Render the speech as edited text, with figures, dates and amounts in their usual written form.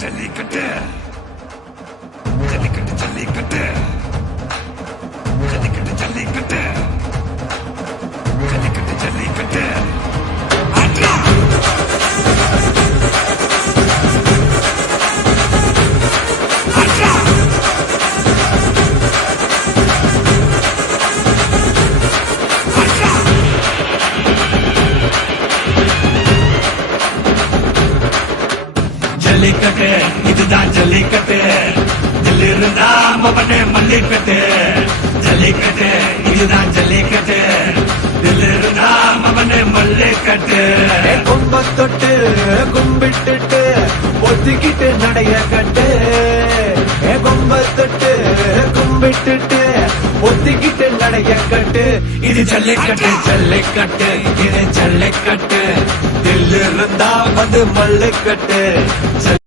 ஜல்லிக்கட்டு ஜல்லிக்கட்டு ஜல்லிக்கட்டு ஜல்லிக்கட்டு ஜல்லிக்கட்டு ஜல்லிக்கட்டு ஜல்லிக்கட்டு ஆட்ரா ஆட்ரா ஆட்ரா ஜல்லிக்கட்டு இதுதான் ஜல்லிக்கட்டு தில்லிருந்தா மவனே மல்லிக்கட்டு ஜல்லிக்கட்டு இதுதான் ஜல்லிக்கட்டு தில்லிருந்தா மவனே மல்லிக்கட்டு கொம்ப தொட்டு கும்பிட்டுட்டு ஒத்திக்கிட்டு நடைய கட்டு கொம்ப தொட்டு கும்பிட்டுட்டு ஒத்திக்கிட்டு நடைய கட்டு இது ஜல்லிக்கட்டு ஜல்லிக்கட்டு இது ஜல்லிக்கட்டு தில்லிருந்தா வந்து மல்லிக்கட்டு